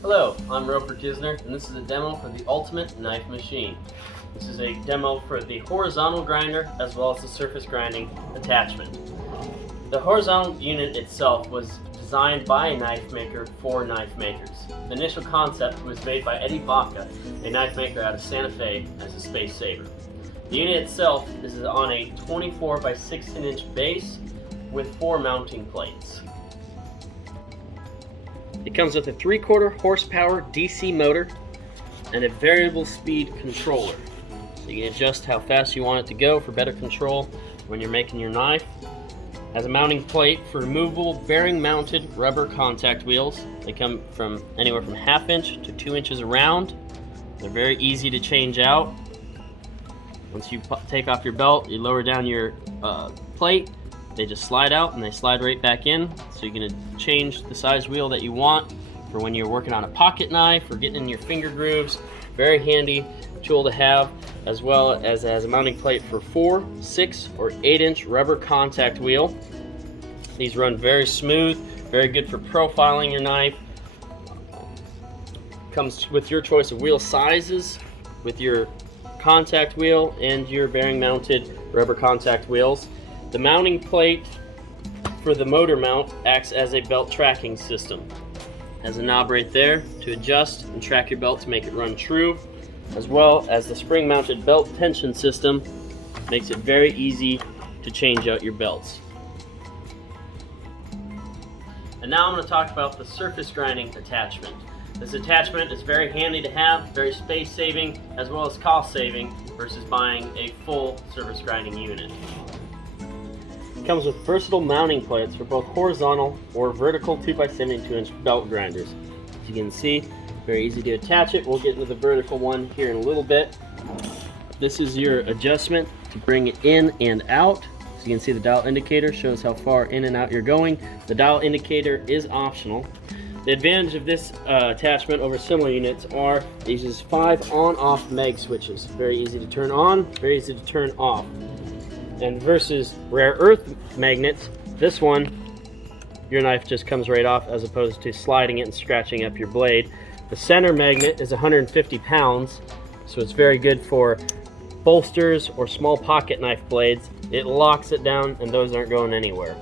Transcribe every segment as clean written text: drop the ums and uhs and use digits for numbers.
Hello, I'm Roper Kisner, and this is a demo for the Ultimate Knife Machine. This is a demo for the horizontal grinder as well as the surface grinding attachment. The horizontal unit itself was designed by a knife maker for knife makers. The initial concept was made by Eddie Baca, a knife maker out of Santa Fe, as a space saver. The unit itself is on a 24 by 16 inch base with 4 mounting plates. It comes with a 3/4 horsepower DC motor and a variable speed controller. So you can adjust how fast you want it to go for better control when you're making your knife. Has a mounting plate for removable bearing mounted rubber contact wheels. They come from anywhere from 1/2 inch to 2 inches around. They're very easy to change out. Once you take off your belt, you lower down your plate. They just slide out and they slide right back in. So you can change the size wheel that you want for when you're working on a pocket knife or getting in your finger grooves. Very handy tool to have, as well as it has a mounting plate for 4, 6, or 8 inch rubber contact wheel. These run very smooth, very good for profiling your knife. Comes with your choice of wheel sizes, with your contact wheel and your bearing mounted rubber contact wheels. The mounting plate for the motor mount acts as a belt tracking system. Has a knob right there to adjust and track your belt to make it run true, as well as the spring mounted belt tension system makes it very easy to change out your belts. And now I'm going to talk about the surface grinding attachment. This attachment is very handy to have, very space saving, as well as cost saving versus buying a full surface grinding unit. It comes with versatile mounting plates for both horizontal or vertical 2x72 inch belt grinders. As you can see, very easy to attach it. We'll get into the vertical one here in a little bit. This is your adjustment to bring it in and out. So you can see the dial indicator shows how far in and out you're going. The dial indicator is optional. The advantage of this attachment over similar units are it uses 5 on-off mag switches. Very easy to turn on, very easy to turn off. And versus rare earth magnets, this one, your knife just comes right off as opposed to sliding it and scratching up your blade. The center magnet is 150 pounds, so it's very good for bolsters or small pocket knife blades. It locks it down and those aren't going anywhere.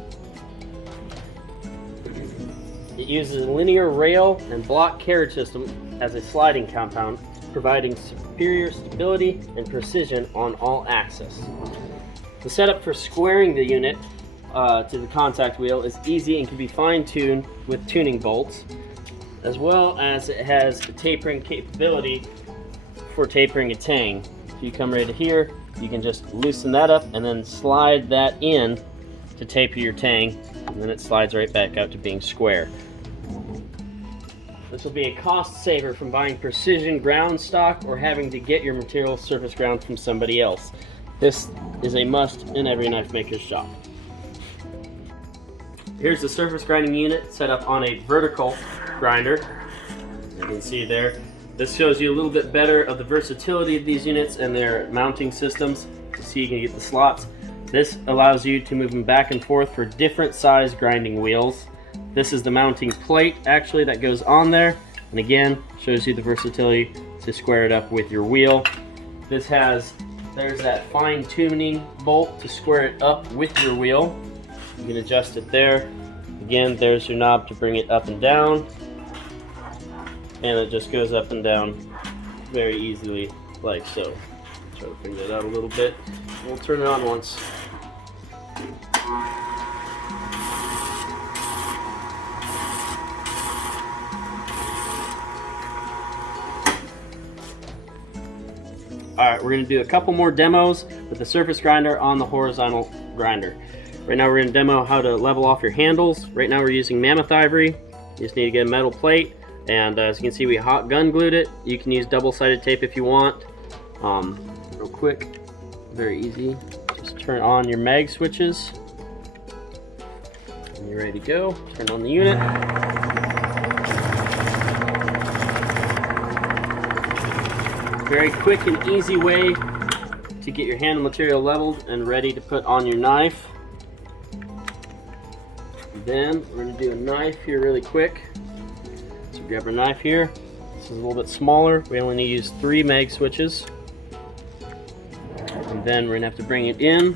It uses a linear rail and block carriage system as a sliding compound, providing superior stability and precision on all axes. The setup for squaring the unit to the contact wheel is easy and can be fine-tuned with tuning bolts, as well as it has a tapering capability for tapering a tang. If you come right here, you can just loosen that up and then slide that in to taper your tang, and then it slides right back out to being square. This will be a cost saver from buying precision ground stock or having to get your material surface ground from somebody else. This is a must in every knife maker's shop. Here's the surface grinding unit set up on a vertical grinder. You can see there. This shows you a little bit better of the versatility of these units and their mounting systems. You see you can get the slots. This allows you to move them back and forth for different size grinding wheels. This is the mounting plate actually that goes on there, and again shows you the versatility to square it up with your wheel. There's that fine tuning bolt to square it up with your wheel. You can adjust it there. Again, there's your knob to bring it up and down, and it just goes up and down very easily like so. Try to bring that out a little bit. We'll turn it on once. Alright, we're going to do a couple more demos with the surface grinder on the horizontal grinder. Right now we're going to demo how to level off your handles. Right now we're using mammoth ivory. You just need to get a metal plate, and as you can see we hot gun glued it. You can use double-sided tape if you want. Real quick, very easy. Just turn on your mag switches. And you're ready to go. Turn on the unit. Very quick and easy way to get your handle material leveled and ready to put on your knife. Then we're going to do a knife here really quick. So Grab our knife here. This is a little bit smaller. We only need to use 3 mag switches. And then we're going to have to bring it in.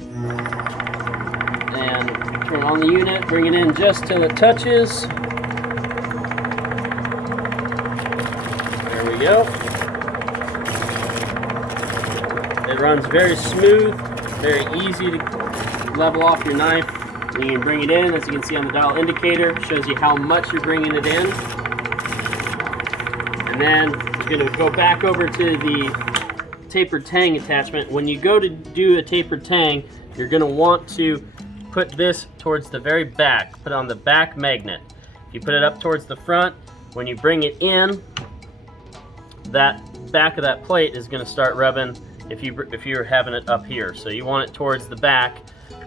And turn on the unit, bring it in just till it touches. There we go. It runs very smooth, very easy to level off your knife. And you can bring it in, as you can see on the dial indicator, shows you how much you're bringing it in. And then you're going to go back over to the tapered tang attachment. When you go to do a tapered tang, you're going to want to put this towards the very back. Put it on the back magnet. If you put it up towards the front, when you bring it in, that back of that plate is going to start rubbing if you're having it up here. So you want it towards the back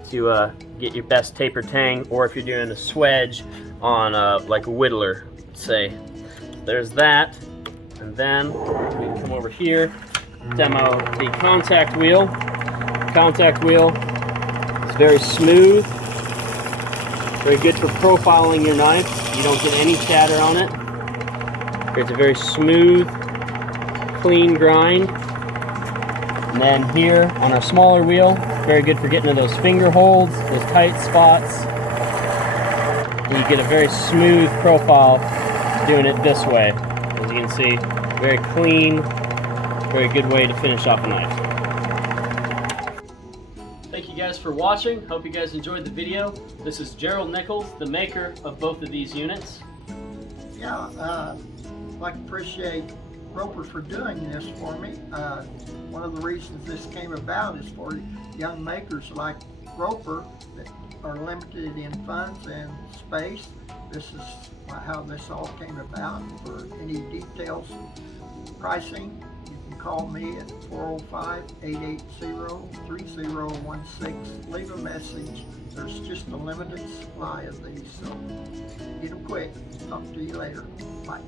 to get your best tapered tang, or if you're doing a swedge on like a whittler, say. There's that. And then we can come over here, demo the contact wheel. Contact wheel is very smooth, very good for profiling your knife. You don't get any chatter on it. It's a very smooth, clean grind. And then here on our smaller wheel, very good for getting to those finger holds, those tight spots. And you get a very smooth profile doing it this way. As you can see, very clean, very good way to finish off a knife. Thank you guys for watching. Hope you guys enjoyed the video. This is Jerald Nichols, the maker of both of these units. Yeah, I'd like to appreciate Roper for doing this for me. One of the reasons this came about is for young makers like Roper that are limited in funds and space. This is how this all came about. For any details, pricing, you can call me at 405-880-3016. Leave a message. There's just a limited supply of these, so get them quick. Talk to you later. Bye.